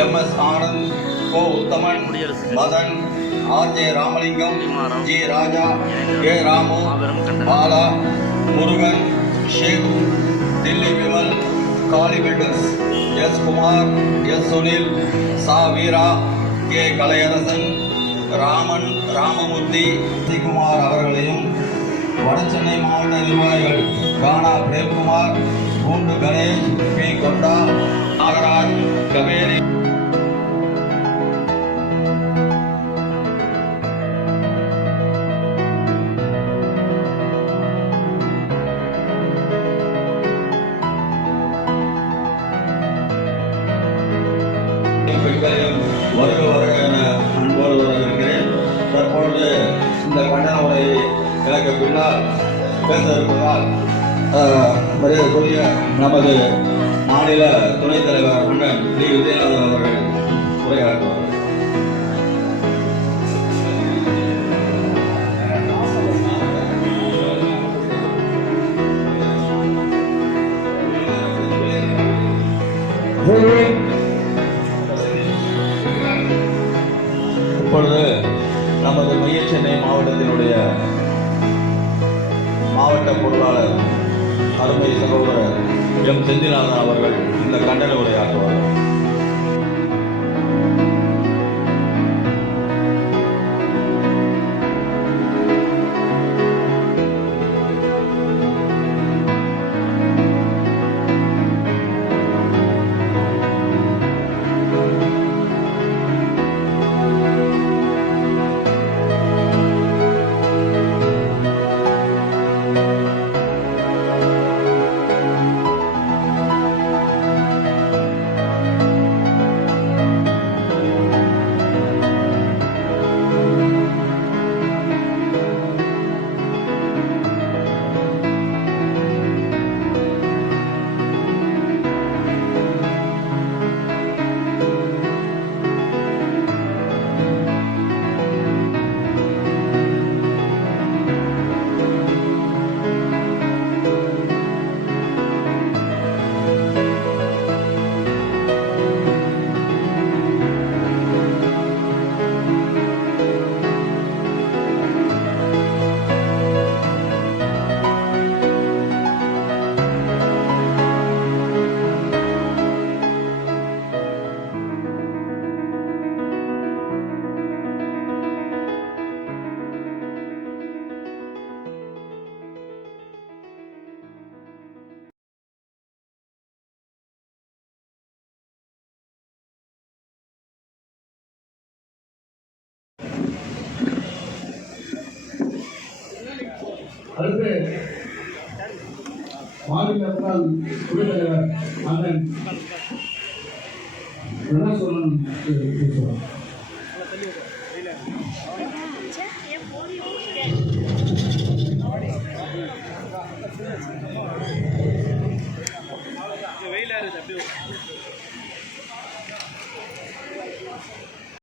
M S Anand கோ Uthaman Madan R. J. Ramalingam G. Raja K. Ramu Bala Murugan Sheikh Dilli Vimal Kali builders S. Kumar S. Sunil சா. Veera K. Kalaiyarasan Raman Ramamurthy Kumar அவர்களையும் வடசென்னை மாவட்ட நிர்வாகிகள் கானா பிரேம்குமார் பூண்டு Ganesh B. கொண்டா நாகராஜ் கவேரி பெண்களையும் வருக வருக என அன்போடு வரவேற்கிறேன் தற்பொழுது இந்த கண்டன உரையை எனக்கு பின்னால் பேச இருப்பதால் மரியாதைக்குரிய நமது மாநில துணைத் தலைவர் அண்ணன் டி விஜயநாதன் அவர்கள் உரையாற்றுவார் Thank you. இப்பொழுது நமது மைய சென்னை மாவட்டத்தினுடைய மாவட்ட பொருளாளர் அருமை சகோதரர் எம் செந்திநாதன் அவர்கள் இந்த கண்டன உரையாற்றுவார்கள் அடுத்து மாநில துணைத் தலைவர் அண்ணன் ரணசோழன் பேசுவார்